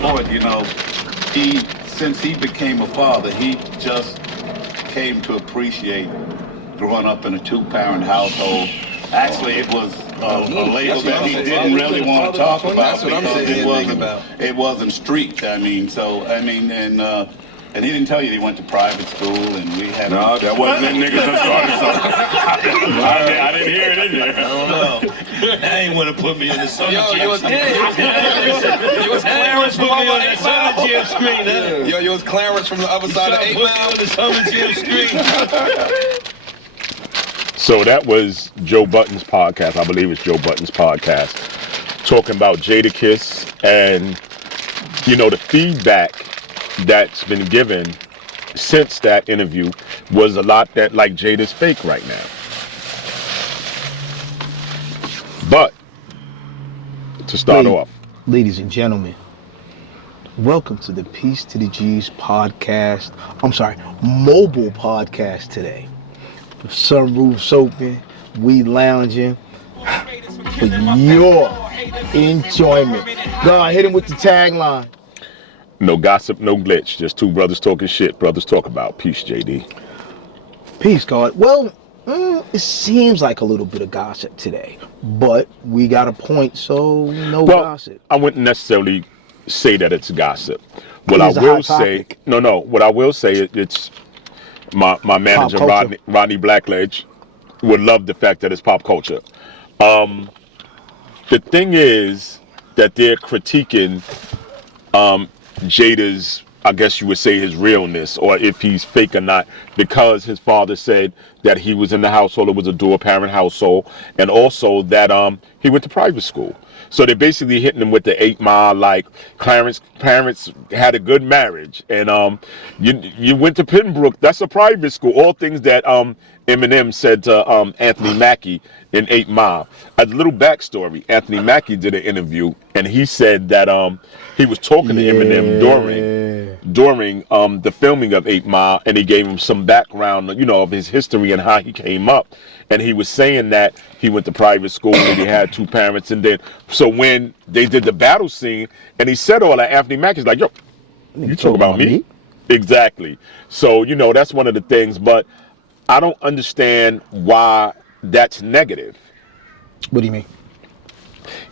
support, since he became a father, he just came to appreciate growing up in a two-parent household. Actually, it was a label that he didn't really want to talk about because it wasn't street. And he didn't tell you he went to private school, and we had... No, that wasn't that nigga that started something. I didn't hear it in there. I don't know. That ain't want to put me on the summer jam. You was Clarence from Put me on the summer jam screen, huh? Yo, you was Clarence from the other side of 8 Mile. Put me on the summer jam screen. So that was Joe Budden's podcast. I believe it's Joe Budden's podcast, talking about Jadakiss, and the feedback that's been given since that interview was a lot that like Jada's fake right now. But to start off, ladies and gentlemen, welcome to the Peace to the G's podcast. I'm sorry, mobile podcast today. The sunroof's open, we lounging for your enjoyment. Go on, hit him with the tagline. no gossip, no glitch, just two brothers talking shit. Brothers talk about. Peace, JD. Peace, God. Well, it seems like a little bit of gossip today, but we got a point, so no gossip. I wouldn't necessarily say that it's gossip. What I will say, what I will say, it's my manager, Rodney Blackledge, would love the fact that it's pop culture. The thing is that they're critiquing Jada's, I guess you would say, his realness, or if he's fake or not, because his father said that he was in the household, it was a dual parent household, and also that he went to private school. So they're basically hitting him with the 8 Mile, like Clarence's parents had a good marriage, and you went to Pembroke, that's a private school. All things that Eminem said to Anthony Mackie in 8 Mile. As a little backstory, Anthony Mackie did an interview, and he said that he was talking to Eminem during the filming of 8 Mile, and he gave him some background, of his history and how he came up. And he was saying that he went to private school and he had two parents, and then so when they did the battle scene, and he said all that, Anthony Mackie's like, "Yo, you talk about me?" Exactly. So that's one of the things, but I don't understand why that's negative. What do you mean?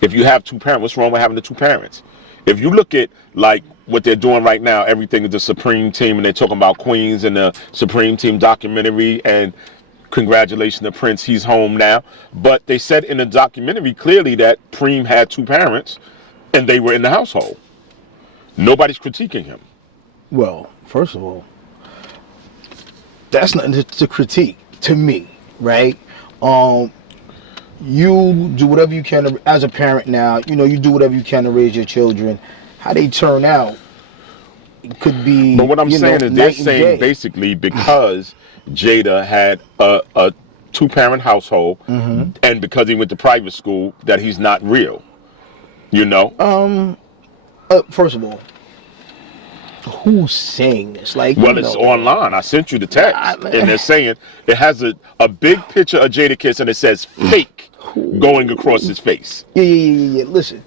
If you have two parents, what's wrong with having the two parents? If you look at like what they're doing right now, everything is the Supreme Team, and they're talking about Queens and the Supreme Team documentary, and congratulations to Prince, he's home now. But they said in the documentary clearly that Preem had two parents and they were in the household. Nobody's critiquing him. Well, first of all, that's nothing to critique to me, right? You do whatever you can as a parent now. You do whatever you can to raise your children. How they turn out, it could be. But what I'm saying is they're saying basically because Jada had a two-parent household, and because he went to private school, that he's not real. First of all, who's saying this? It's online. I sent you the text, and they're saying it has a big picture of Jadakiss, and it says "fake" going across his face. Yeah. Listen,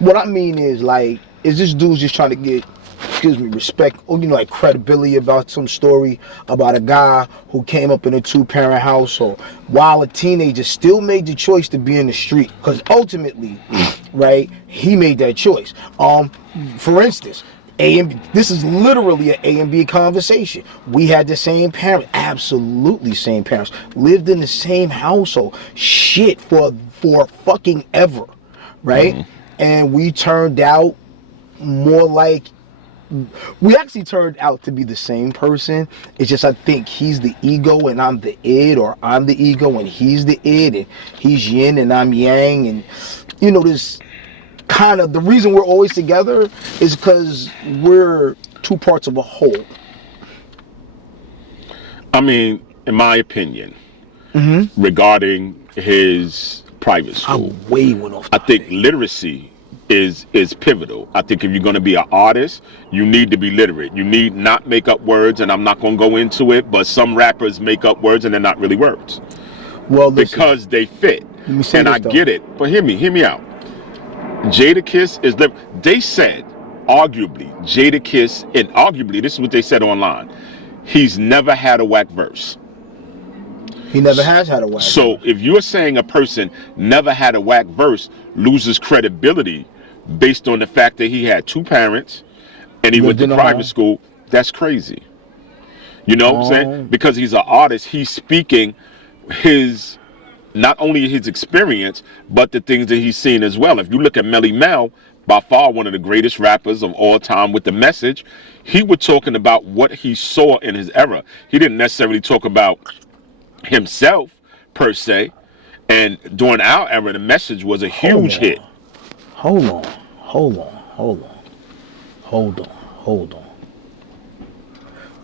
what I mean is is this dude's just trying to get, respect, or credibility about some story about a guy who came up in a two-parent household while a teenager still made the choice to be in the street, because ultimately, right, he made that choice. For instance, this is literally an A and B conversation. We had the same parents, absolutely same parents, lived in the same household, shit for fucking ever, right? And we turned out more like, we actually turned out to be the same person. It's just I think he's the ego and I'm the id, or I'm the ego and he's the id, and he's yin and I'm yang, and this kind of, the reason we're always together is because we're two parts of a whole. I mean, in my opinion, regarding his private school, I think literacy is pivotal. I think if you're going to be an artist, you need to be literate. You need not make up words, and I'm not going to go into it, but some rappers make up words and they're not really words. Well, listen, because they fit. And I get it, but hear me out. Jadakiss is they said, arguably, Jadakiss, and arguably, this is what they said online, he's never had a whack verse. He never has had a whack So verse. if you're saying a person never had a whack verse, loses credibility based on the fact that he had two parents and he went Lived to in a private home. school, that's crazy. You know what I'm saying? Because he's an artist, he's speaking his, not only his experience, but the things that he's seen as well. If you look at Melly Mel, by far one of the greatest rappers of all time with The Message, he was talking about what he saw in his era. He didn't necessarily talk about himself per se. And during our era, The Message was a huge hit. Hold on.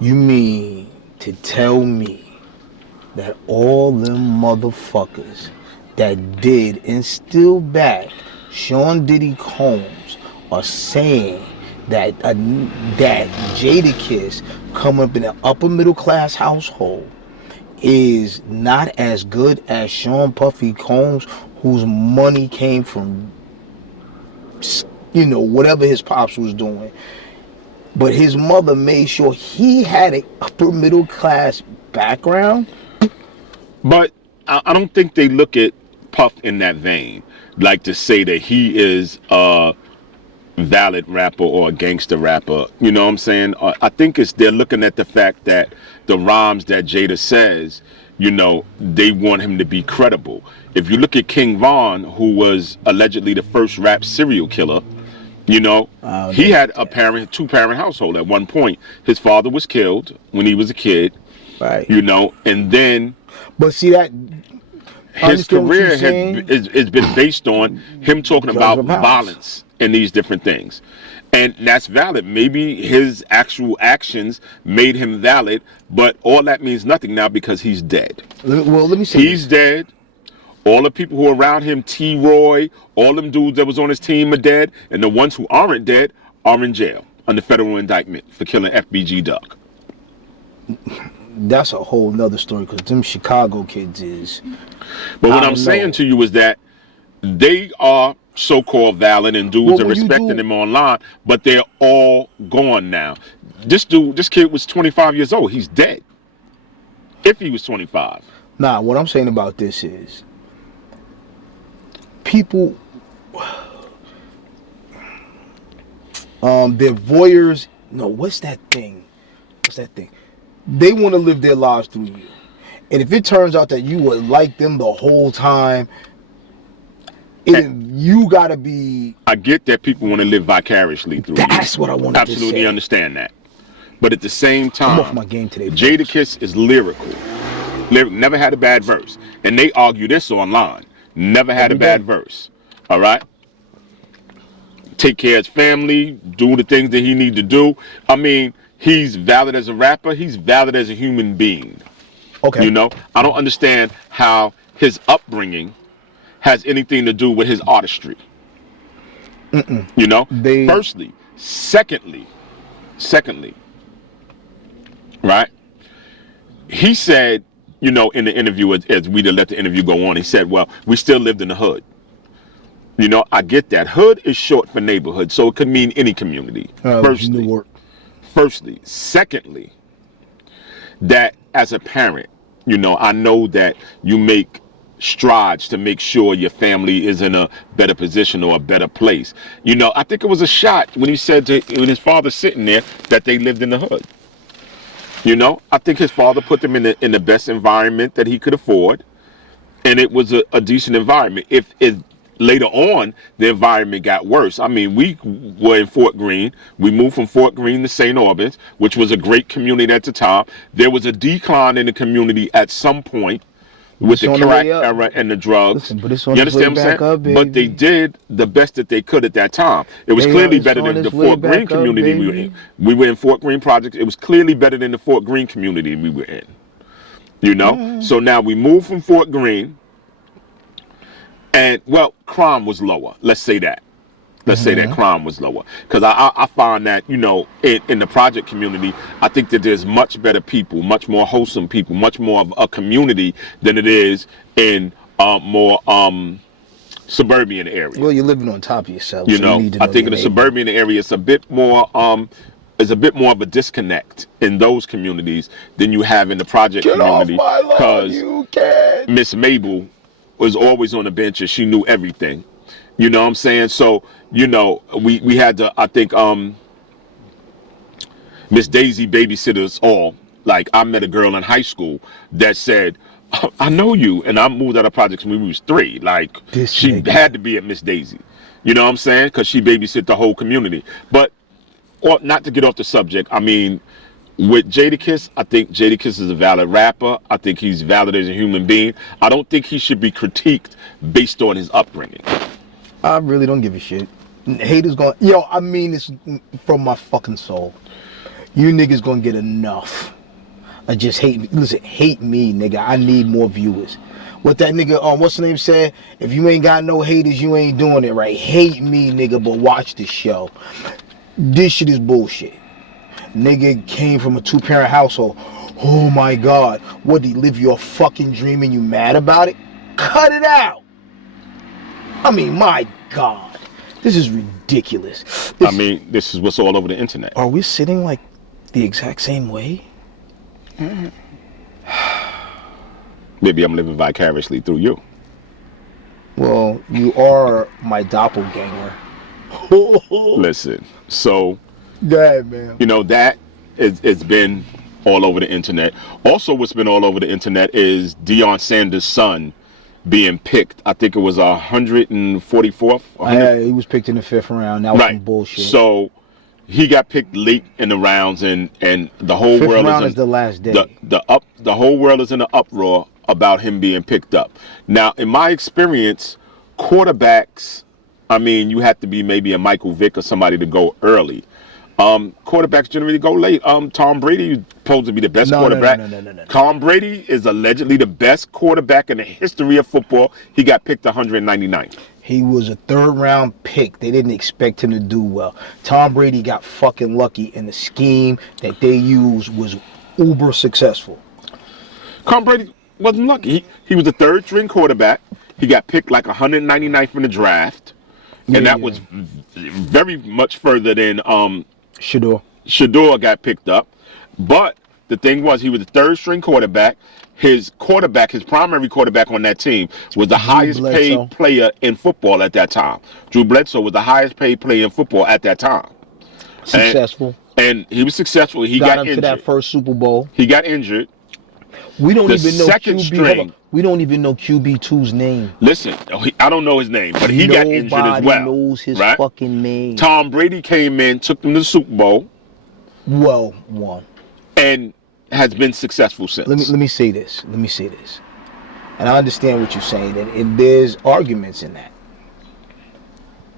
You mean to tell me that all them motherfuckers that did and still back Sean Diddy Combs are saying that that Jadakiss come up in an upper middle class household is not as good as Sean Puffy Combs, whose money came from, you know, whatever his pops was doing, but his mother made sure he had an upper middle class background? But I don't think they look at Puff in that vein, like to say that he is a valid rapper or a gangster rapper. You know what I'm saying? I think they're looking at the fact that the rhymes that Jada says, you know, they want him to be credible. If you look at King Von, who was allegedly the first rap serial killer, you know, he had a two-parent household at one point. His father was killed when he was a kid, Right. you know, and then But see that his career has been based on him talking about violence and these different things. And that's valid. Maybe his actual actions made him valid, but all that means nothing now because he's dead. Well, let me say He's dead. All the people who are around him, T-Roy, all them dudes that was on his team are dead, and the ones who aren't dead are in jail under federal indictment for killing FBG Duck. That's a whole nother story, because them Chicago kids is... But what I'm saying to you is that they are so-called valid and dudes are respecting them online, but they're all gone now. This kid was 25 years old. He's dead. If he was 25. Nah, what I'm saying about this is, people, they're voyeurs. No, what's that thing? They want to live their lives through you. And if it turns out that you were like them the whole time, you gotta be... I get that people want to live vicariously through you. That's what I wanted to say. Absolutely understand that. But at the same time, I'm off my game today. Jadakiss is lyrical. Never had a bad verse. And they argue this online. Never had a bad verse. All right? Take care of his family, do the things that he need to do. I mean, he's valid as a rapper. He's valid as a human being. Okay. You know? I don't understand how his upbringing has anything to do with his artistry. You know? Firstly. Secondly, right? He said, you know, in the interview, as we let the interview go on, he said, well, we still lived in the hood. You know, I get that. Hood is short for neighborhood, so it could mean any community. Firstly. Secondly, that as a parent, you know, I know that you make strides to make sure your family is in a better position or a better place. You know, I think it was a shot when he said when his father sitting there that they lived in the hood. You know, I think his father put them in the best environment that he could afford, and it was a decent environment. If later on the environment got worse, I mean, we were in Fort Greene. We moved from Fort Greene to St. Albans, which was a great community at the time. There was a decline in the community at some point with the crack era and the drugs. Listen, but it's you on understand what I'm saying? up, But they did the best that they could at that time. It was clearly better than the Fort Greene community we were in. We were in Fort Greene Project. It was clearly better than the Fort Greene community we were in. You know? So now we moved from Fort Greene, and, well, crime was lower. Let's say that. Let's say that crime was lower. Because I find that, you know, in the project community, I think that there's much better people, much more wholesome people, much more of a community than it is in more suburban area. Well, you're living on top of yourself. You so know, you need to I think in the your neighbor. suburban area, it's a bit more of a disconnect in those communities than you have in the project Get off community, my lawn, because you can. Miss Mabel was always on the bench and she knew everything. You know what I'm saying? So, you know, we had to, I think, Miss Daisy babysit us all. Like, I met a girl in high school that said, "Oh, I know you," and I moved out of projects when we was 3. Like, This she nigga. had to be at Miss Daisy. You know what I'm saying? Because she babysit the whole community. But, or not to get off the subject, I mean, with Jadakiss, I think Jadakiss is a valid rapper. I think he's valid as a human being. I don't think he should be critiqued based on his upbringing. I really don't give a shit. Haters going, yo, I mean this from my fucking soul. You niggas gonna get enough. I just hate me. Listen, hate me, nigga. I need more viewers. What that nigga, what's the name said? If you ain't got no haters, you ain't doing it right. Hate me, nigga, but watch the show. This shit is bullshit. Nigga came from a 2-parent household. Oh my God. What, did he live your fucking dream and you mad about it? Cut it out. I mean, my God. This is ridiculous. I mean, this is what's all over the internet. Are we sitting like the exact same way? Maybe I'm living vicariously through you. Well, you are my doppelganger. Listen, so, Go ahead, man. you know, that it's been all over the internet. Also, what's been all over the internet is Deion Sanders' son being picked. I think it was 144th. He was picked in the 5th round. That was some bullshit. So he got picked late in the rounds, and the whole 5th world round is is the last day. The whole world is in an uproar about him being picked up. Now, in my experience, quarterbacks, I mean, you have to be maybe a Michael Vick or somebody to go early. Quarterbacks generally go late. Tom Brady is supposed to be the best quarterback. No. Tom Brady is allegedly the best quarterback in the history of football. He got picked 199th. He was a 3rd round pick. They didn't expect him to do well. Tom Brady got fucking lucky, and the scheme that they used was uber successful. Tom Brady wasn't lucky. He was the 3rd string quarterback. He got picked like 199th in the draft. And that was very much further than Shador got picked up. But the thing was, he was the 3rd string quarterback. His primary quarterback on that team was the highest paid player in football at that time. Drew Bledsoe was the highest paid player in football at that time. Successful. And he was successful. He got him injured. to that first Super Bowl. He got injured. We don't The even know second string. We don't even know QB2's name. Listen, I don't know his name, but he got injured as well. Nobody knows his right? fucking name. Tom Brady came in, took them to the Super Bowl. Well, one. And has been successful since. Let me say this. And I understand what you're saying, and there's arguments in that.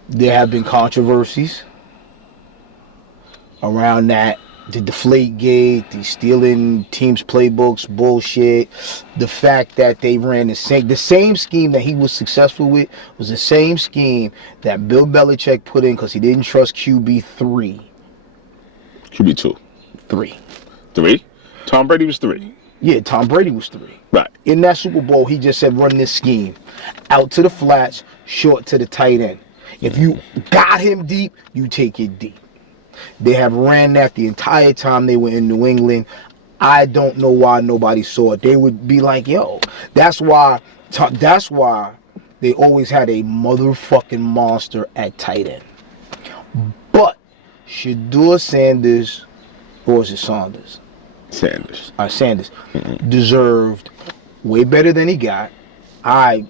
There have been controversies around that. The Deflategate, the stealing teams' playbooks, bullshit. The fact that they ran the same scheme that he was successful with was the same scheme that Bill Belichick put in because he didn't trust QB3. QB2. 3. Tom Brady was 3. Yeah, Tom Brady was 3. Right. In that Super Bowl, he just said, run this scheme. Out to the flats, short to the tight end. If you got him deep, you take it deep. They have ran that the entire time they were in New England. I don't know why nobody saw it. They would be like, yo, that's why they always had a motherfucking monster at tight end. But Shador Sanders, or was it Saunders? Sanders. Sanders deserved way better than he got. I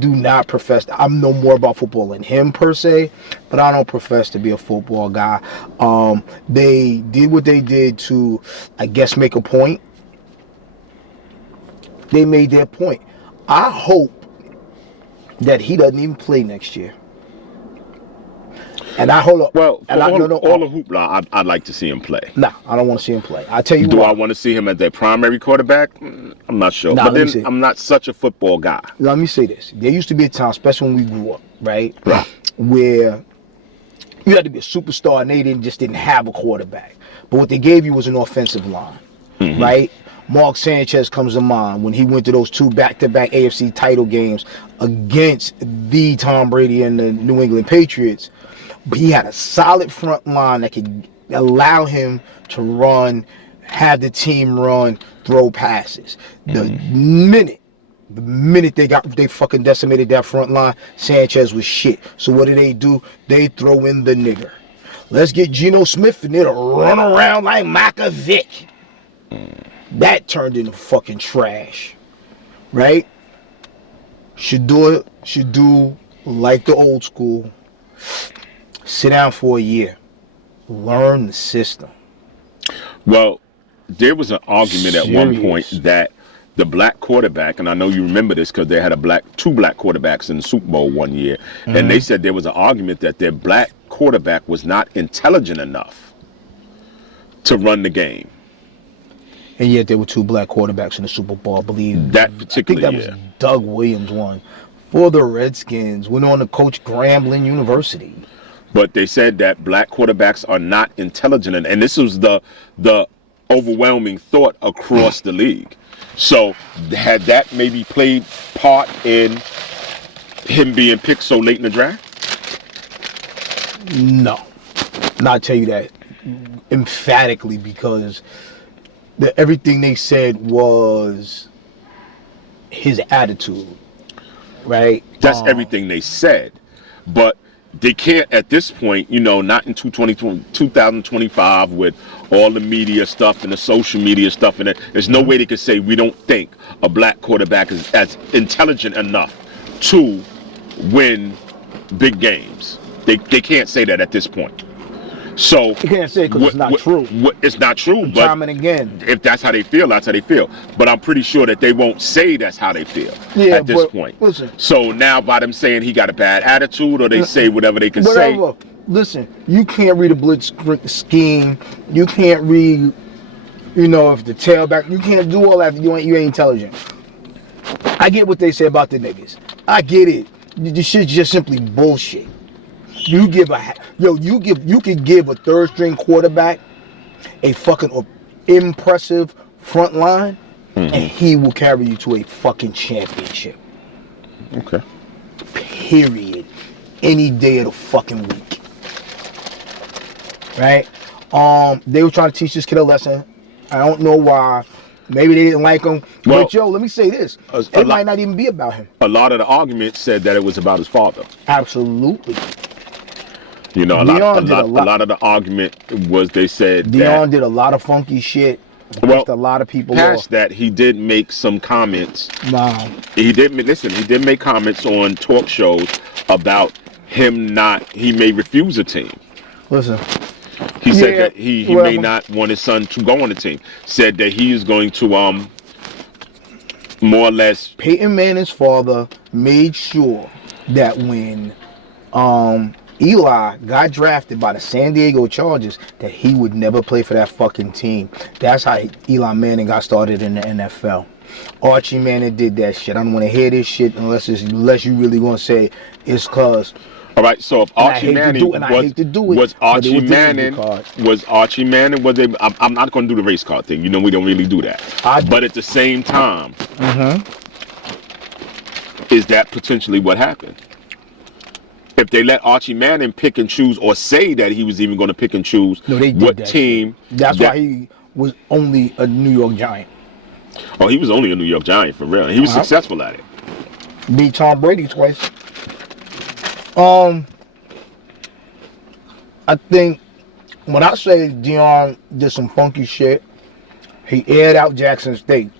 do not profess. I'm no more about football than him per se, but I don't profess to be a football guy. They did what they did to, I guess, make a point. They made their point. I hope that he doesn't even play next year. And I hold up. Well, and all the hoopla, I'd like to see him play. Nah, I don't want to see him play. I tell you Do what. I want to see him as their primary quarterback? I'm not sure. Nah, but let me then see. I'm not such a football guy. Let me say this. There used to be a time, especially when we grew up, right? Right. Where you had to be a superstar and they just didn't have a quarterback. But what they gave you was an offensive line, right? Mark Sanchez comes to mind when he went to those 2 back-to-back AFC title games against the Tom Brady and the New England Patriots. But he had a solid front line that could allow him to run, have the team run, throw passes. The minute they fucking decimated that front line, Sanchez was shit. So what do? They throw in the nigger. Let's get Geno Smith in there to run around like Makovic. That turned into fucking trash. Right? Should do like the old school. Sit down for a year. Learn the system. Well, there was an argument at one point that the black quarterback, and I know you remember this because they had two black quarterbacks in the Super Bowl one year, and they said there was an argument that their black quarterback was not intelligent enough to run the game. And yet there were 2 black quarterbacks in the Super Bowl, I believe. That particular I think that was Doug Williams won for the Redskins, went on to coach Grambling University. But they said that black quarterbacks are not intelligent, and this was the overwhelming thought across the league. So had that maybe played part in him being picked so late in the draft? No. And I'll tell you that emphatically because everything they said was his attitude, right? That's everything they said. But they can't at this point, not in 2025 with all the media stuff and the social media stuff, and there's no way they could say we don't think a black quarterback is as intelligent enough to win big games. They can't say that at this point. So you can't say it because it's not true. It's not true, but time and again, if that's how they feel, that's how they feel. But I'm pretty sure that they won't say that's how they feel at this point. Listen, so now by them saying he got a bad attitude, or they say whatever they can say. Listen, you can't read a blitz scheme. You can't read, if the tailback. You can't do all that. You ain't intelligent. I get what they say about the niggas. I get it. This shit's just simply bullshit. You could give a 3rd string quarterback a fucking impressive front line, and he will carry you to a fucking championship. Okay. Period. Any day of the fucking week. Right? They were trying to teach this kid a lesson. I don't know why. Maybe they didn't like him. Well, but let me say this. It might not even be about him. A lot of the arguments said that it was about his father. Absolutely. A lot of the argument was they said Deion did a lot of funky shit. A lot of people past that, he did make some comments. Nah. He did make comments on talk shows about he may refuse a team. Listen. He said that he may not want his son to go on the team. Said that he is going to more or less. Peyton Manning's father made sure that when Eli got drafted by the San Diego Chargers, that he would never play for that fucking team. That's how Eli Manning got started in the NFL. Archie Manning did that shit. I don't want to hear this shit unless you really gonna say it's cause. All right, so if Archie Manning I'm not going to do the race card thing. We don't really do that. But at the same time, is that potentially what happened? If they let Archie Manning pick and choose, or say that he was even going to pick and choose what team. That's why he was only a New York Giant. Oh, he was only a New York Giant for real. He was successful at it. Beat Tom Brady twice. I think when I say Deion did some funky shit, he aired out Jackson State.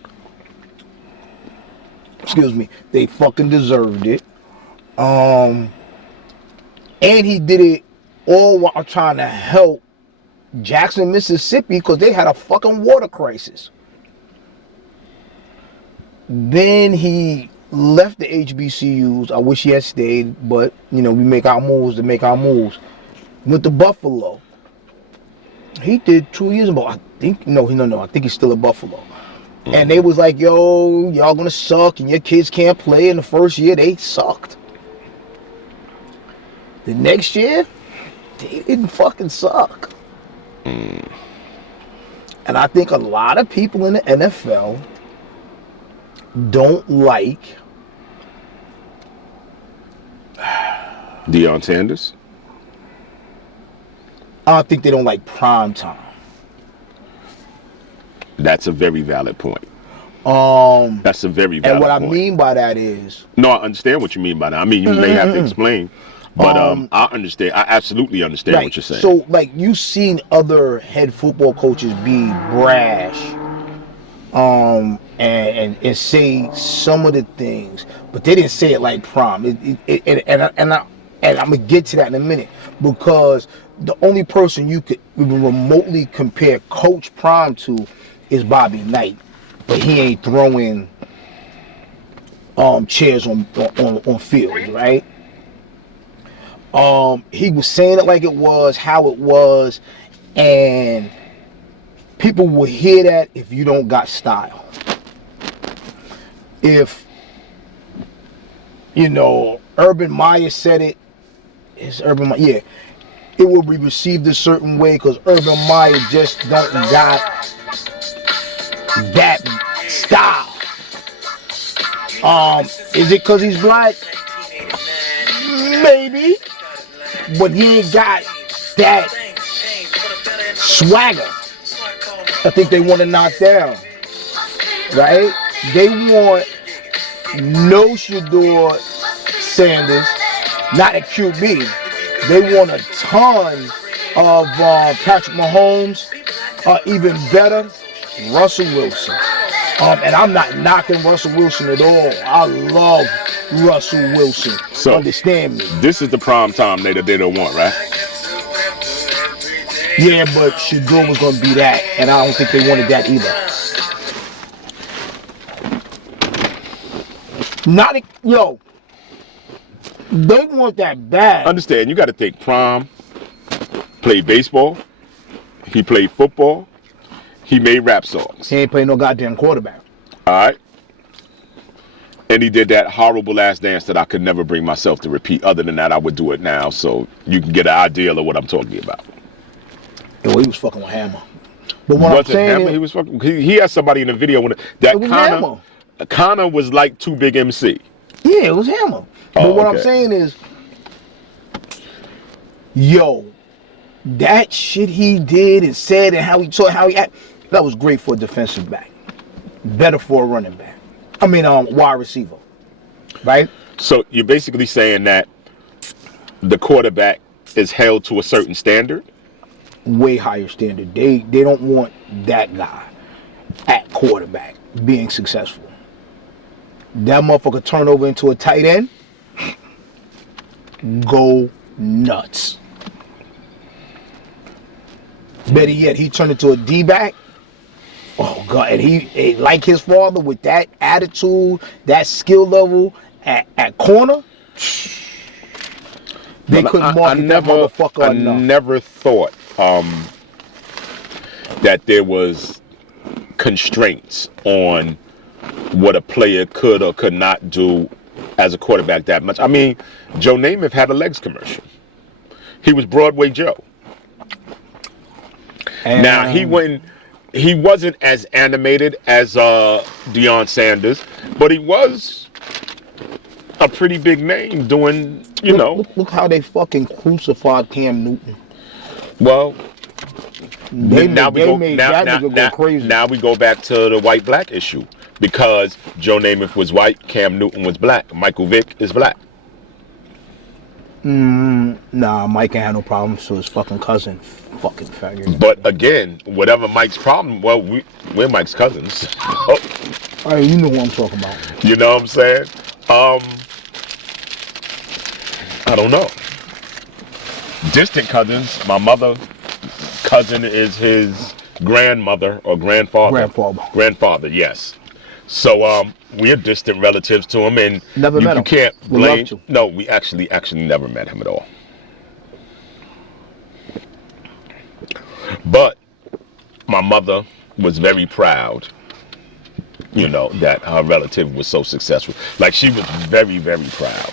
Excuse me. They fucking deserved it. And he did it all while trying to help Jackson, Mississippi, because they had a fucking water crisis. Then he left the HBCUs. I wish he had stayed, but we make our moves to make our moves. Went to Buffalo. He did 2 years ago. I think he's still at Buffalo. And they was like, yo, y'all gonna suck and your kids can't play. In the first year, they sucked. The next year, they didn't fucking suck. And I think a lot of people in the NFL don't like Deion Sanders. I think they don't like prime time. That's a very valid point. That's a very valid point. And what I mean by that is, no, I understand what you mean by that. I mean, you may have to explain, but I understand. I absolutely understand what you're saying. So, like, you've seen other head football coaches be brash, and say some of the things, but they didn't say it like Prime. And I'm gonna get to that in a minute, because the only person you could even remotely compare Coach Prime to is Bobby Knight, but he ain't throwing chairs on fields, right? He was saying it like it was, how it was, and people will hear that if you don't got style. If, you know, Urban Meyer said it, it will be received a certain way because Urban Meyer just don't got that style. Is it because he's black? Maybe. But he ain't got that swagger. I think they want to knock down. Right? They want no Shador Sanders, not a QB. They want a ton of Patrick Mahomes, even better, Russell Wilson. And I'm not knocking Russell Wilson at all. I love Russell Wilson. So, understand me. This is the prime time they don't want, right? Yeah, but Shador was going to be that, and I don't think they wanted that either. They want that bad. Understand, you got to think Prime played baseball, he played football, he made rap songs. He ain't playing no goddamn quarterback. All right. And he did that horrible ass dance that I could never bring myself to repeat. Other than that, I would do it now, so you can get an idea of what I'm talking about. Well, he was fucking with Hammer. But what I'm saying Hammer? is, He was fucking. He had somebody in the video when that Connor was like Too Big MC. Yeah, it was Hammer. But what I'm saying is, that shit he did and said and how he taught, how he acted, that was great for a defensive back. Better for a running back. I mean, wide receiver. Right? So you're basically saying that the quarterback is held to a certain standard? Way higher standard. They don't want that guy at quarterback being successful. That motherfucker turn over into a tight end, go nuts. Better yet, he turned into a D-back. Oh God, and he like his father with that attitude, that skill level at corner. They couldn't market that motherfucker enough. I never thought that there was constraints on what a player could or could not do as a quarterback that much. I mean, Joe Namath had a legs commercial. He was Broadway Joe. And now he wasn't as animated as Deion Sanders, but he was a pretty big name doing, Look how they fucking crucified Cam Newton. Well, now we go back to the white-black issue. Because Joe Namath was white, Cam Newton was black. Michael Vick is black. Nah, Mike ain't had no problem, so his fucking cousin. Fucking faggot. But again, whatever Mike's problem, well, we're Mike's cousins. Alright, you know what I'm talking about. You know what I'm saying? I don't know. Distant cousins. My mother cousin is his grandmother or grandfather. Grandfather, yes. So we're distant relatives to him, and never met him. You can't blame. No, we actually never met him at all. But my mother was very proud, that her relative was so successful. Like, she was very, very proud.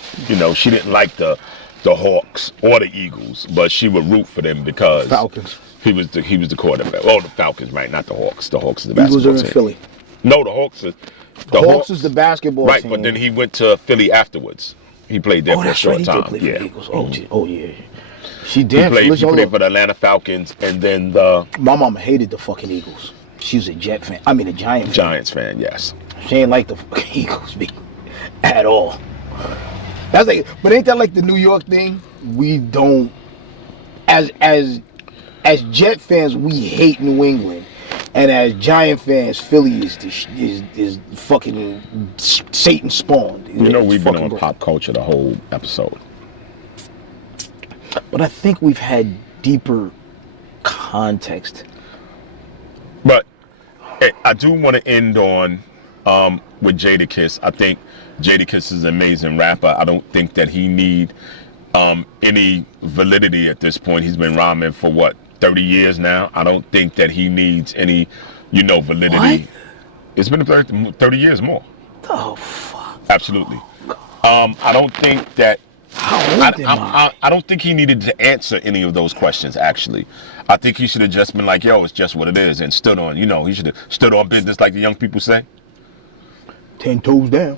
She didn't like the the Hawks or the Eagles, but she would root for them because Falcons. he was the quarterback. Oh, the Falcons, right? Not the Hawks. The Hawks is the Eagles basketball are in team. Philly. No, the Hawks is Hawks is the basketball right, team. but then he went to Philly afterwards. He played there for a that's short right. He time. did play for Yeah. the Eagles. Oh yeah. She He damn. played Listen, hold for on. the Atlanta Falcons and then the My mama hated the fucking Eagles. She was a Jet fan. I mean a Giant fan. Giants fan. Yes. She ain't like the fucking Eagles at all. That's like, but ain't that like the New York thing? We don't, as Jet fans, we hate New England, and as Giant fans, Philly is fucking Satan spawned. You know, we've been fucking on great. pop culture the whole episode. But I think we've had deeper context. But I do want to end on with Jadakiss. I think Jadakiss is an amazing rapper. I don't think that he need any validity at this point. He's been rhyming for what, 30 years now. I don't think that he needs any, validity. What? It's been 30 years more. Oh fuck! Absolutely. I don't think that. How old am I? I don't think he needed to answer any of those questions, actually. I think he should have just been like, yo, it's just what it is, and stood on, he should have stood on business like the young people say. 10 toes down.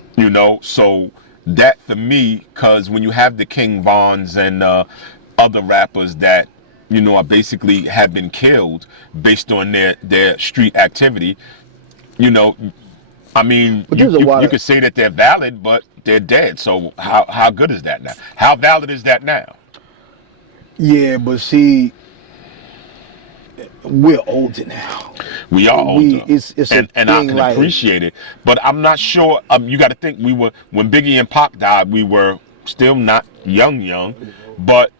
So that for me, because when you have the King Vons and other rappers that, are basically have been killed based on their street activity, I mean, But you could say that they're valid, but they're dead. So how good is that now? How valid is that now? Yeah, but see, we're older now. We are older, it's a and I thing can like- appreciate it. But I'm not sure. You got to think when Biggie and Pac died, we were still not young, but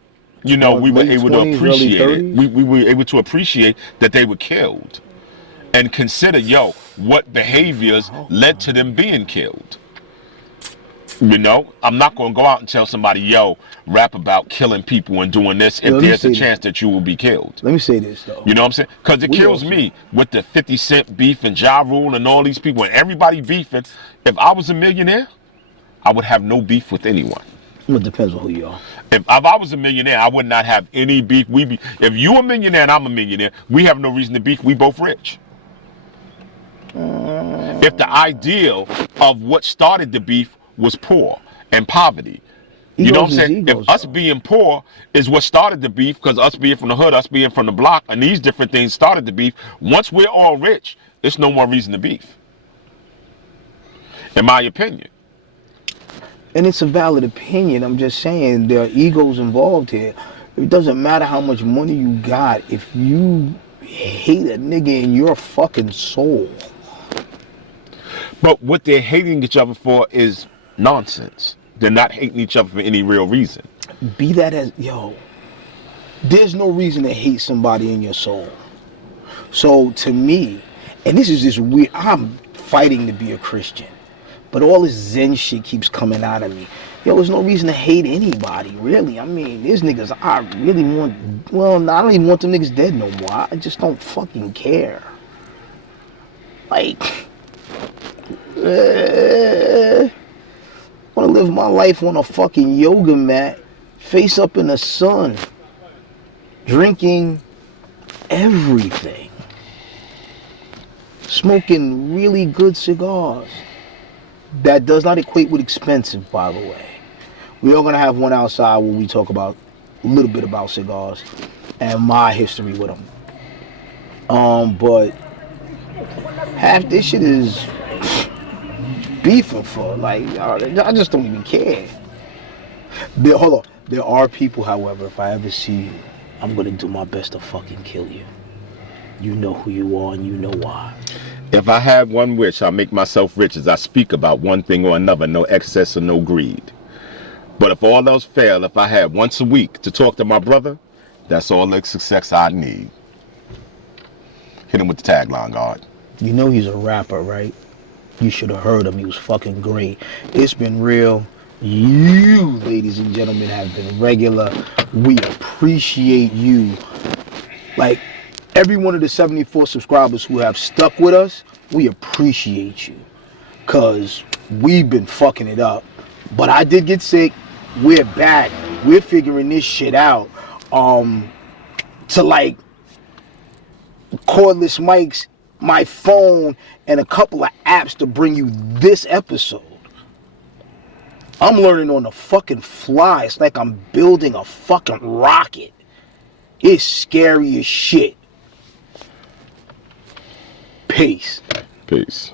we were Late able 20s, to early appreciate it. 30s? We were able to appreciate that they were killed, and consider what behaviors led to them being killed. I'm not going to go out and tell somebody, rap about killing people and doing this if there's a chance that you will be killed. Let me say this, though. You know what I'm saying? Because it kills me with the 50 Cent beef and Ja Rule and all these people and everybody beefing. If I was a millionaire, I would have no beef with anyone. It depends on who you are. If I was a millionaire, I would not have any beef. If you're a millionaire and I'm a millionaire, we have no reason to beef. We both rich. If the ideal of what started the beef was poor and poverty. You know what I'm saying? If us being poor is what started the beef, because us being from the hood, us being from the block, and these different things started the beef, once we're all rich, there's no more reason to beef. In my opinion. And it's a valid opinion. I'm just saying there are egos involved here. It doesn't matter how much money you got. If you hate a nigga in your fucking soul. But what they're hating each other for is nonsense. They're not hating each other for any real reason. Be that as, there's no reason to hate somebody in your soul. So to me, and this is just weird, I'm fighting to be a Christian, but all this Zen shit keeps coming out of me. There's no reason to hate anybody, really. I mean, there's niggas I really want, I don't even want them niggas dead no more. I just don't fucking care. Like, I want to live my life on a fucking yoga mat, face up in the sun, drinking everything, smoking really good cigars. That does not equate with expensive, by the way. We are going to have one outside where we talk about a little bit about cigars and my history with them. But half this shit is beefing for, like, I just don't even care. Hold on. There are people, however, if I ever see you, I'm gonna do my best to fucking kill you. You know who you are and you know why. If I have one wish, I'll make myself rich as I speak about one thing or another, no excess or no greed. But if all else fail, if I had once a week to talk to my brother, that's all the success I need. Hit him with the tagline, God. You know he's a rapper, right? You should have heard him. He was fucking great. It's been real. You, ladies and gentlemen, have been regular. We appreciate you. Like, every one of the 74 subscribers who have stuck with us, we appreciate you. Because we've been fucking it up. But I did get sick. We're back. we're figuring this shit out. To like cordless mics, my phone, and a couple of apps to bring you this episode. I'm learning on the fucking fly. It's like I'm building a fucking rocket. It's scary as shit. Peace. Peace.